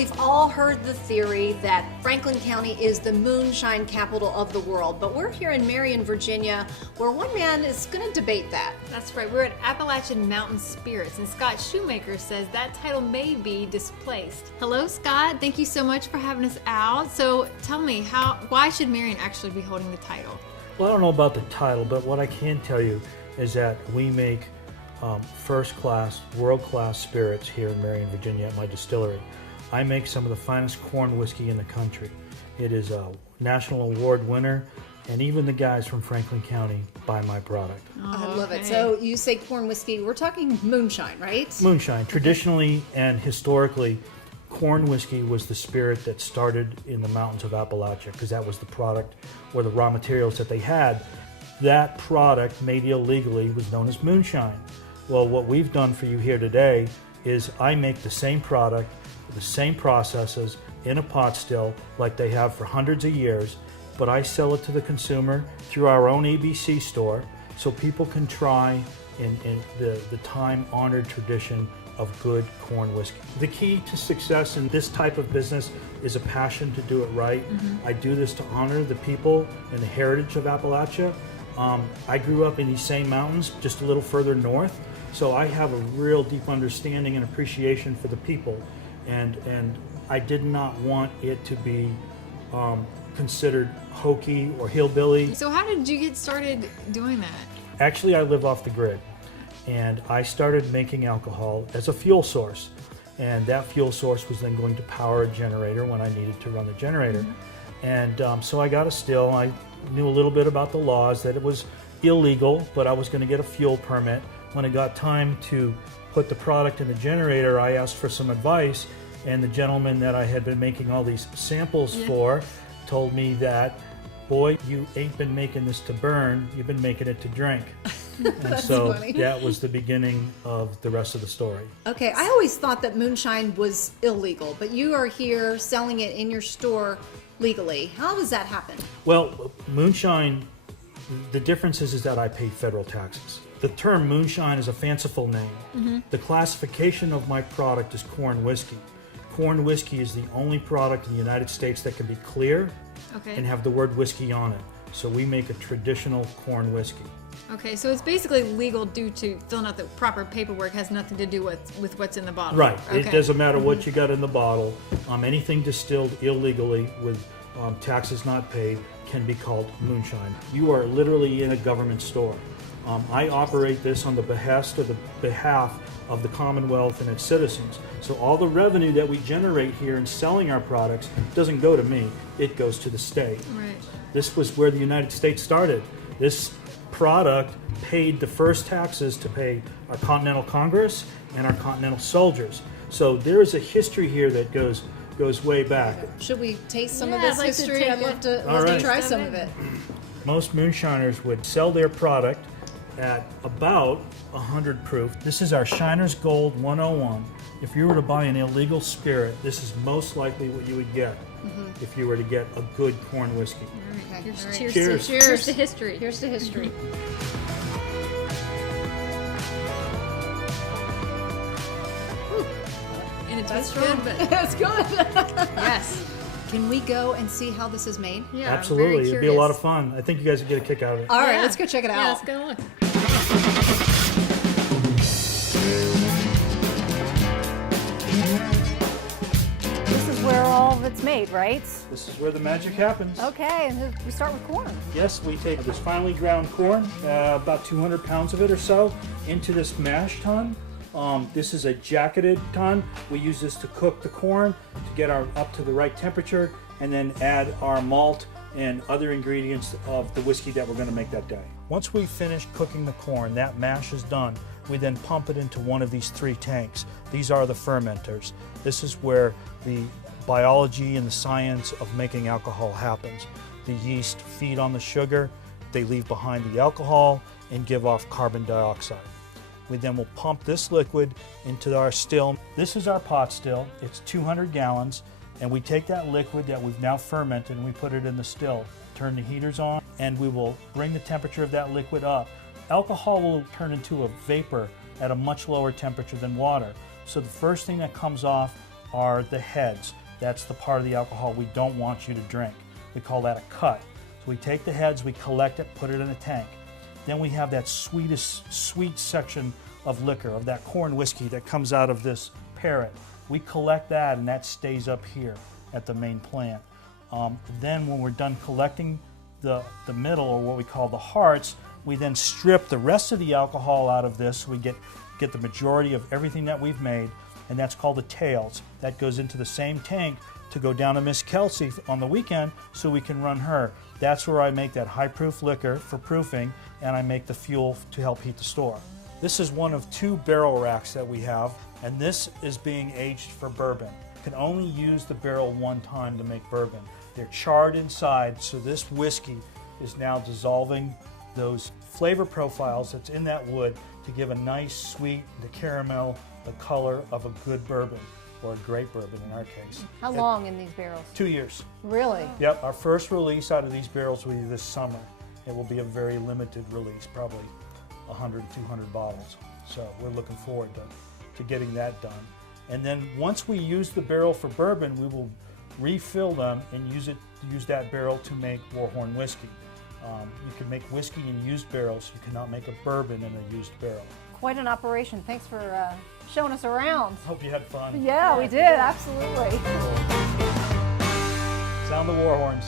we've all heard the theory that Franklin County is the moonshine capital of the world, but we're here in Marion, Virginia, where one man is going to debate that. That's right. We're at Appalachian Mountain Spirits, and Scott Shoemaker says that title may be displaced. Hello, Scott. Thank you so much for having us out. So tell me, why should Marion actually be holding the title? Well, I don't know about the title, but what I can tell you is that we make first-class, world-class spirits here in Marion, Virginia at my distillery. I make some of the finest corn whiskey in the country. It is a national award winner, and even the guys from Franklin County buy my product. Oh, I love it. So you say corn whiskey, we're talking moonshine, right? Moonshine. Traditionally and historically, corn whiskey was the spirit that started in the mountains of Appalachia because that was the product or the raw materials that they had. That product, made illegally, was known as moonshine. Well, what we've done for you here today is I make the same product, the same processes in a pot still like they have for hundreds of years, but I sell it to the consumer through our own ABC store so people can try in the time-honored tradition of good corn whiskey. The key to success in this type of business is a passion to do it right. I do this to honor the people and the heritage of Appalachia. I grew up in these same mountains just a little further north, so I have a real deep understanding and appreciation for the people, and I did not want it to be considered hokey or hillbilly. So how did you get started doing that? Actually, I live off the grid, and I started making alcohol as a fuel source, and that fuel source was then going to power a generator when I needed to run the generator. And so I got a still. I knew a little bit about the laws, that it was illegal, but I was going to get a fuel permit. When it got time to put the product in the generator, I asked for some advice, and the gentleman that I had been making all these samples for told me that, boy, you ain't been making this to burn, you've been making it to drink. And so funny. That was the beginning of the rest of the story. Okay, I always thought that moonshine was illegal, but you are here selling it in your store legally. How does that happen? Well, moonshine, the difference is that I pay federal taxes. The term moonshine is a fanciful name. The classification of my product is corn whiskey. Corn whiskey is the only product in the United States that can be clear and have the word whiskey on it. So we make a traditional corn whiskey. Okay, so it's basically legal due to filling out the proper paperwork, has nothing to do with what's in the bottle. Right. Okay. It doesn't matter what you got in the bottle. Anything distilled illegally with taxes not paid can be called moonshine. You are literally in a government store. I operate this on the behalf of the Commonwealth and its citizens. So all the revenue that we generate here in selling our products doesn't go to me, it goes to the state. Right. This was where the United States started. This product paid the first taxes to pay our Continental Congress and our Continental soldiers. So there is a history here that goes way back. Should we taste some of Yeah, this I'd like to history? take I'd love it. to, All love to right. try some of it. Most moonshiners would sell their product at about 100 proof. This is our Shiner's Gold 101. If you were to buy an illegal spirit, this is most likely what you would get if you were to get a good corn whiskey. Okay. Cheers, all right. cheers, Cheers. cheers to history. Here's the history. And it That's tastes good, but That's good. yes. Can we go and see how this is made? Yeah, Absolutely, very it'd be a lot of curious. fun. I think you guys would get a kick out of it. All right, Yeah. let's go check it Yeah, out. let's go look. This is where all of it's made, right? This is where the magic happens. Okay, and we start with corn. Yes, we take this finely ground corn, about 200 pounds of it or so, into this mash tun. This is a jacketed tun. We use this to cook the corn to get up to the right temperature, and then add our malt and other ingredients of the whiskey that we're going to make that day. Once we finish cooking the corn, that mash is done. We then pump it into one of these 3 tanks. These are the fermenters. This is where the biology and the science of making alcohol happens. The yeast feed on the sugar, they leave behind the alcohol and give off carbon dioxide. We then will pump this liquid into our still. This is our pot still. It's 200 gallons, and we take that liquid that we've now fermented and we put it in the still. Turn the heaters on, and we will bring the temperature of that liquid up. Alcohol will turn into a vapor at a much lower temperature than water. So the first thing that comes off are the heads. That's the part of the alcohol we don't want you to drink. We call that a cut. So we take the heads, we collect it, put it in a tank. Then we have that sweet section of liquor, of that corn whiskey that comes out of this parrot. We collect that, and that stays up here at the main plant. Then when we're done collecting the middle, or what we call the hearts, we then strip the rest of the alcohol out of this. We get the majority of everything that we've made, and that's called the tails. That goes into the same tank to go down to Miss Kelsey on the weekend so we can run her. That's where I make that high proof liquor for proofing, and I make the fuel to help heat the store. This is one of 2 barrel racks that we have, and this is being aged for bourbon. You can only use the barrel one time to make bourbon. They're charred inside, so this whiskey is now dissolving those flavor profiles that's in that wood to give a nice sweet, the caramel, the color of a good bourbon, or a great bourbon in our case. How long in these barrels? 2 years. Really? Yep, our first release out of these barrels will be this summer. It will be a very limited release, probably 100, 200 bottles. So we're looking forward to getting that done. And then once we use the barrel for bourbon, we will refill them and use that barrel to make Warhorn whiskey. You can make whiskey in used barrels. You cannot make a bourbon in a used barrel. Quite an operation. Thanks for showing us around. Hope you had fun. Yeah, we did. Absolutely. Sound the war horns.